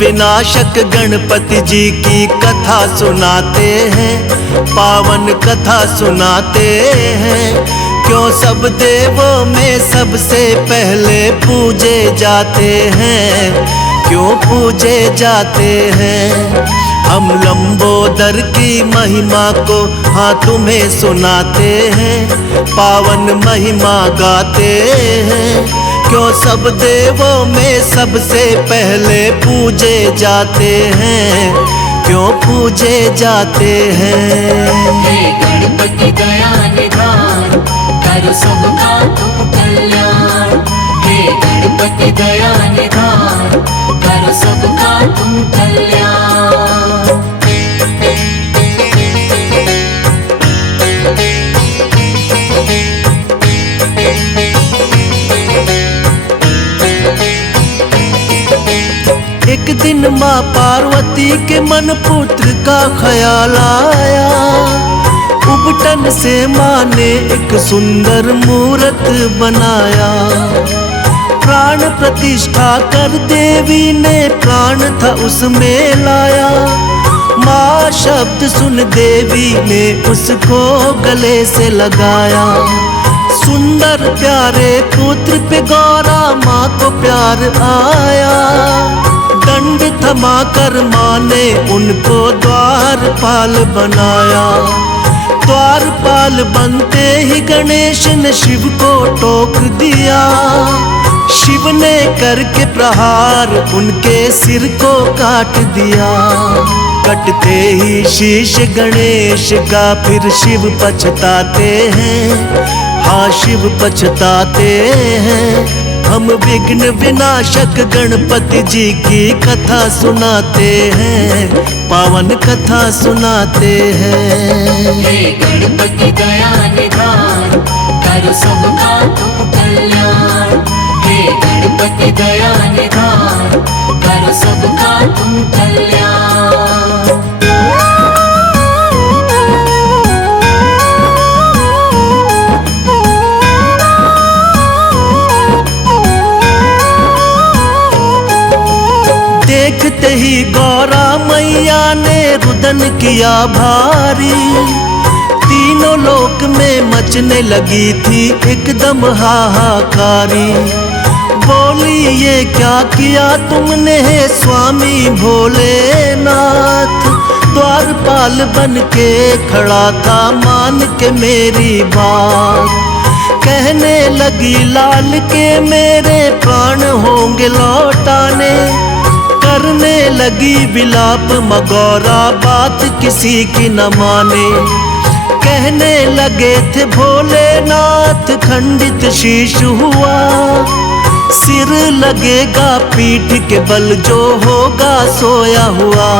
विनाशक गणपति जी की कथा सुनाते हैं, पावन कथा सुनाते हैं। क्यों सब देवों में सबसे पहले पूजे जाते हैं, क्यों पूजे जाते हैं। हम लंबोदर की महिमा को हाँ तुम्हें सुनाते हैं, पावन महिमा गाते हैं। क्यों सब देवों में सबसे पहले पूजे जाते हैं, क्यों पूजे जाते हैं। हे गणपति दया निधान, करो सबका तुम कल्याण। हे गणपति दया निधान, करो सबका तुम कल्याण। एक दिन माँ पार्वती के मन पुत्र का ख्याल आया। उबटन से माँ ने एक सुंदर मूरत बनाया। प्राण प्रतिष्ठा कर देवी ने प्राण था उसमें लाया। माँ शब्द सुन देवी ने उसको गले से लगाया। सुंदर प्यारे पुत्र पे गौरा माँ को प्यार आया। दंड थमा कर माँ ने उनको द्वारपाल बनाया। द्वारपाल बनते ही गणेश ने शिव को टोक दिया। शिव ने करके प्रहार उनके सिर को काट दिया। कटते ही शीश गणेश का फिर शिव पछताते हैं, हाँ शिव पछताते हैं। हम विघ्न विनाशक गणपति जी की कथा सुनाते हैं, पावन कथा सुनाते हैं। हे गणपति दया निधान, करो सबका तुम कल्याण। हे गणपति दया निधान, करो सबका तुम कल्याण। देखते ही गौरा मैया ने रुदन किया भारी। तीनों लोक में मचने लगी थी एकदम हाहाकारी। बोली ये क्या किया तुमने हे स्वामी भोलेनाथ। द्वारपाल बन के खड़ा था मान के मेरी बात। कहने लगी लाल के मेरे प्राण होंगे लौटाने। करने लगी विलाप मगौरा बात किसी की न माने। कहने लगे थे भोलेनाथ खंडित शीश हुआ। सिर लगेगा पीठ के बल जो होगा सोया हुआ।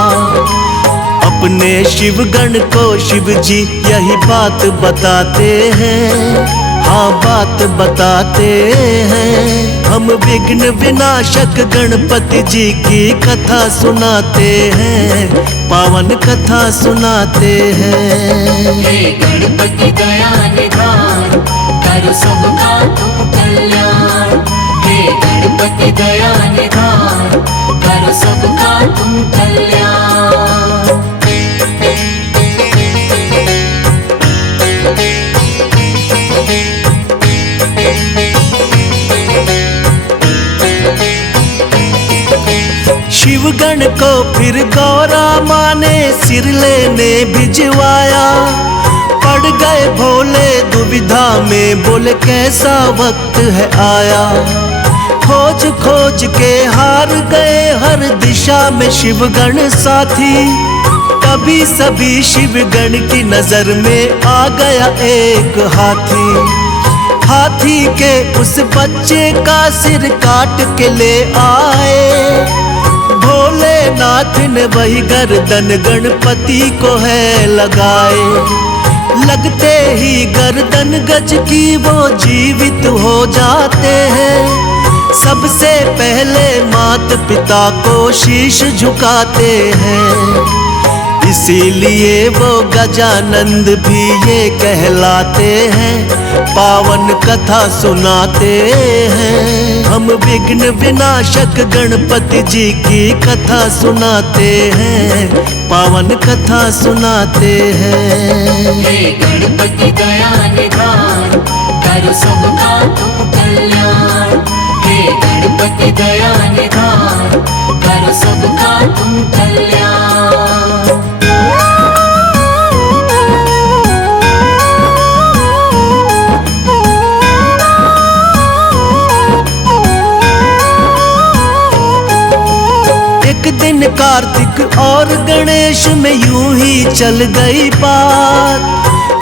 अपने शिवगण को शिव जी यही बात बताते हैं, हाँ बात बताते हैं। हम विघ्न विनाशक गणपति जी की कथा सुनाते हैं, पावन कथा सुनाते हैं। हे गणपति दया निधान, करो सबका तुम कल्याण। हे गणपति दया निधान, करो सबका तुम कल्याण। शिवगण को फिर गौरा माँ ने सिर लेने भिजवाया। पड़ गए भोले दुविधा में, बोले कैसा वक्त है आया। खोज खोज के हार गए हर दिशा में शिवगण साथी। तभी सभी शिवगण की नजर में आ गया एक हाथी। हाथी के उस बच्चे का सिर काट के ले आए। भोलेनाथ ने वही गर्दन गणपति को है लगाए। लगते ही गर्दन गज की वो जीवित हो जाते हैं। सबसे पहले माता पिता को शीश झुकाते हैं। इसीलिए वो गजानंद भी ये कहलाते हैं, पावन कथा सुनाते हैं। हम विघ्न विनाशक गणपति जी की कथा सुनाते हैं, पावन कथा सुनाते हैं। हे गणपति दया निधान, करो सबका तुम कल्याण। हे गणपति दया निधान, करो सबका तुम कल्याण। एक दिन कार्तिक और गणेश में यूं ही चल गई बात।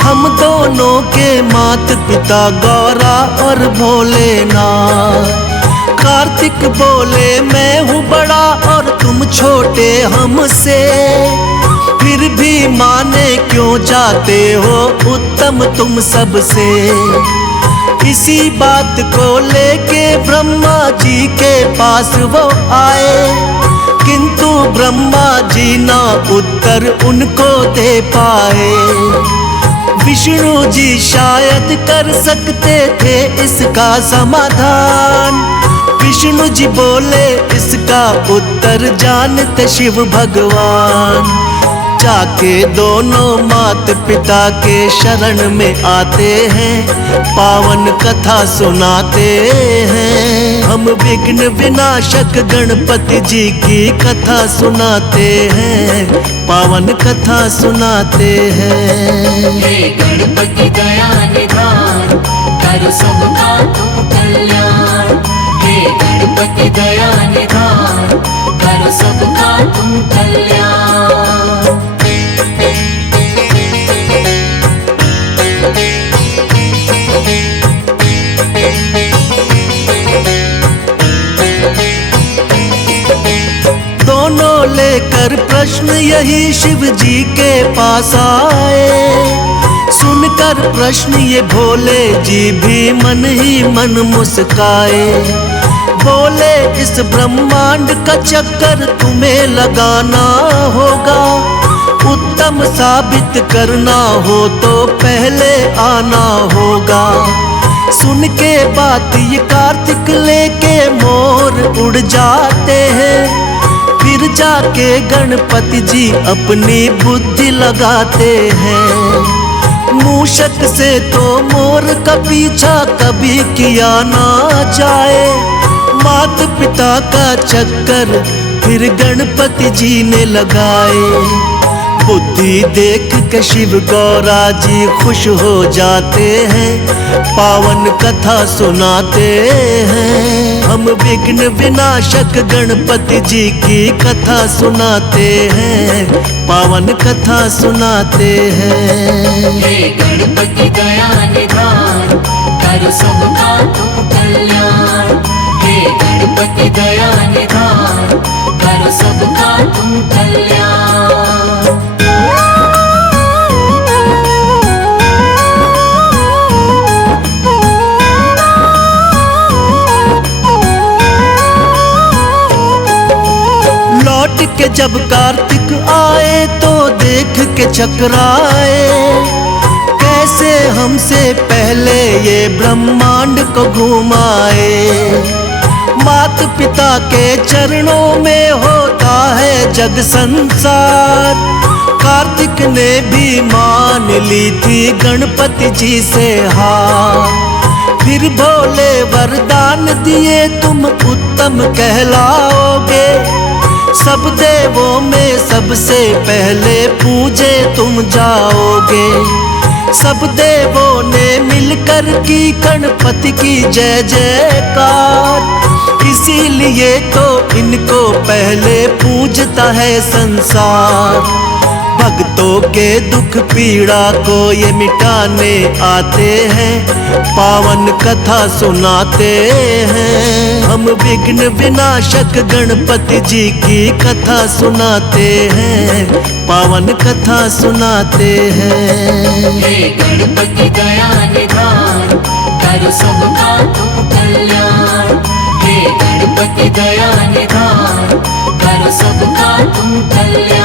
हम दोनों के माता पिता गौरा और भोलेनाथ। कार्तिक बोले मैं हूँ बड़ा और तुम छोटे हमसे, फिर भी माने क्यों जाते हो उत्तम तुम सबसे। इसी बात को लेके ब्रह्मा जी के पास वो आए, किंतु ब्रह्मा जी ना उत्तर उनको दे पाए। विष्णु जी शायद कर सकते थे इसका समाधान। विष्णु जी बोले इसका उत्तर जानते शिव भगवान। जाके दोनों माता पिता के शरण में आते हैं, पावन कथा सुनाते हैं। हम विघ्न विनाशक गणपति जी की कथा सुनाते हैं, पावन कथा सुनाते हैं। हे गणपति दया निधान, करो सबका तुम कल्याण। हे गणपति दया निधान, करो सबका तुम कल्याण। दोनों लेकर प्रश्न यही शिव जी के पास आए। सुनकर प्रश्न ये भोले जी भी मन ही मन मुस्काए। बोले इस ब्रह्मांड का चक्कर तुम्हें लगाना होगा, उत्तम साबित करना हो तो पहले आना होगा। सुन के बात ये कार्तिक लेके मोर उड़ जाते हैं, फिर जाके गणपति जी अपनी बुद्धि लगाते हैं। मूषक से तो मोर का पीछा कभी किया ना जाए, माता पिता का चक्कर फिर गणपति जी ने लगाए। बुद्धि देख के शिव गौरा जी खुश हो जाते हैं, पावन कथा सुनाते हैं। हम विघ्न विनाशक गणपति जी की कथा सुनाते हैं, पावन कथा सुनाते हैं। हे गणपति दया निधान, करो सबका तुम कल्याण। हे गणपति दया निधान, करो सबका तुम कल्याण। लौट के जब कार्तिक आए तो देख के चकराए, कैसे हमसे पहले ये ब्रह्मांड को घुमाए। माता पिता के चरणों में होता है जग संसार। कार्तिक ने भी मान ली थी गणपति जी से हार। फिर भोले वरदान दिए तुम उत्तम कहलाओगे, सब देवों में सबसे पहले पूजे तुम जाओगे। सब देवों ने मिलकर की गणपति की जय जयकार, इसीलिए तो इनको पहले पूजता है संसार। भक्तों के दुख पीड़ा को ये मिटाने आते हैं, पावन कथा सुनाते हैं। हम विघ्न विनाशक गणपति जी की कथा सुनाते हैं, पावन कथा सुनाते हैं। हे गणपति दया निधान, करो सबका तुम कल्याण। हे गणपति दया निधान, करो सबका तुम कल्याण।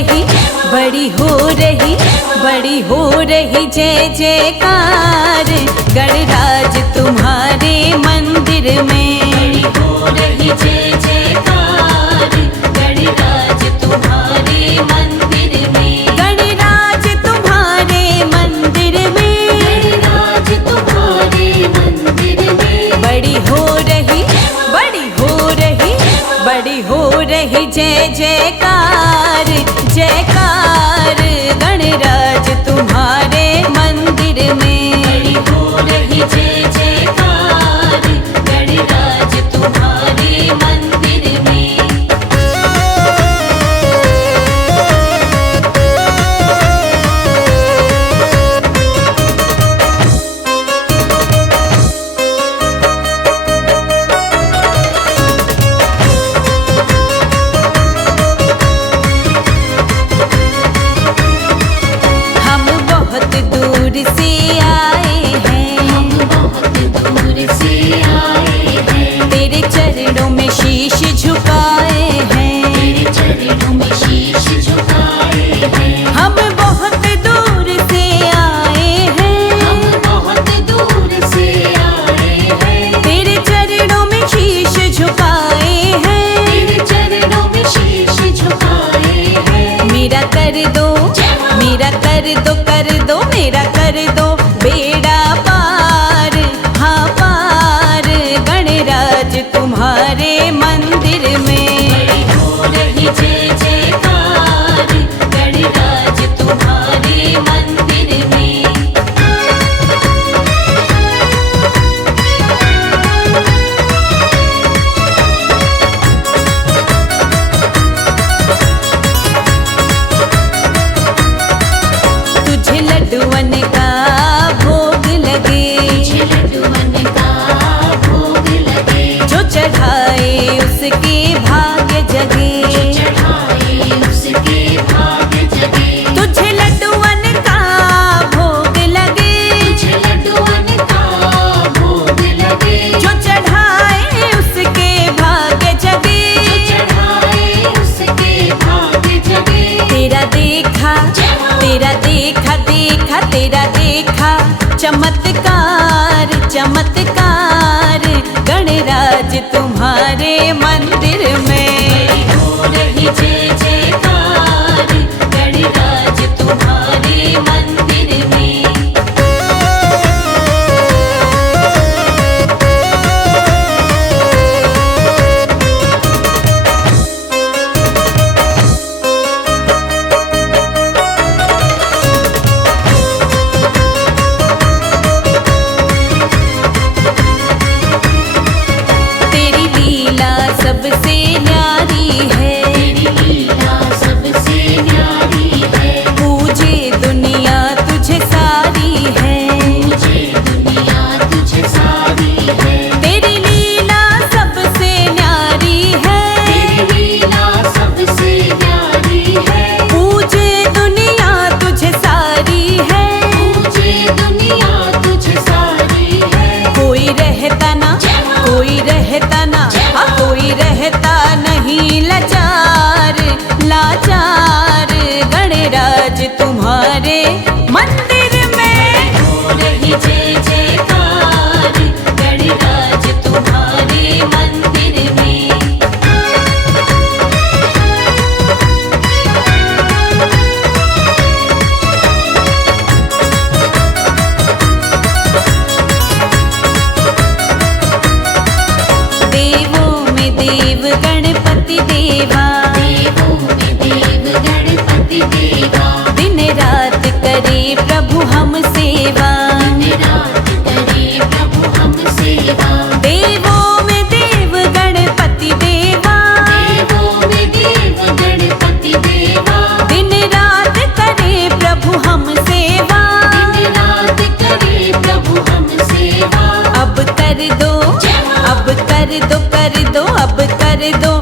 रही, बड़ी हो रही, बड़ी हो रही जय जयकार गणराज तुम्हारे मंदिर में। बड़ी हो रही जय जयकार गणराज तुम्हारे मंदिर में। गणराज तुम्हारे मंदिर में, गणराज तुम्हारे मंदिर में। बड़ी हो रही, बड़ी हो रही, बड़ी हो रही जय जयकार जयकार गणराज तुम्हारे मंदिर में। बड़ी हो रही जय जयकार गणराज तुम्हारे मंदिर में। हम बहुत दूर से आए हैं, हम बहुत दूर से आए हैं। तेरे चरणों में शीश झुकाए हैं। तेरे चरणों में शीश झुकाए हैं। हम बहुत दूर से आए हैं, हम बहुत दूर से आए हैं। तेरे चरणों में शीश झुकाए हैं। तेरे चरणों में शीश झुकाए हैं। मेरा कर दो, मेरा कर दो, कर दो, मेरा कर दो बेड़ा पार, हाँ पार गणराज तुम्हारे मंदिर में। बड़ी हो रही जय जयकार गणराज तुम्हारे मंदिर में। तुझे लड्डुअन का भोग लगे, तुझे लड्डुअन का भोग लगे। जो चढ़ाए उसके भाग्य जगे। चढ़ाए उसके भाग्य जगे। तुझे लड्डुअन का भोग लगे, तुझे लड्डुअन का भोग लगे। जो चढ़ाए उसके भाग्य जगे। चढ़ाए उसके भाग्य जगे। तेरा देखा, तेरा देखा, देखा तेरा देखा चमत्कार चमत्कार गणराज तुम्हारे मंदिर में। हो रही जय जयकार गणराज तुम्हारे मंदिर में। तेरी लीला सबसे न्यारी है, तेरी लीला सबसे न्यारी है। पूजे दुनिया तुझे सारी है। मुझे दुनिया तुझे सारी है। तेरी लीला सबसे न्यारी है, तेरी लीला सबसे न्यारी है। पूजे दुनिया तुझे सारी है। मुझे दुनिया तुझे सारी है। कोई रहता ना, कोई रहता ना, हाँ कोई रहता नहीं लाचार लाचार गणराज तुम्हारे मंदिर में। हो रही जय जयकार गणराज तुम्हारे मंदिर में। देवों में देव गणपति देवा, देवों में देव गणपति देवा। दिन रात करे प्रभु हम सेवा। दिन रात करे प्रभु हम सेवा। देवों में देव गणपति देवा, देवों में देव गणपति देवा। दिन रात करे प्रभु हम सेवा। दिन रात करे प्रभु हम सेवा। अब कर दो, अब कर दो, कर दो, अब कर दो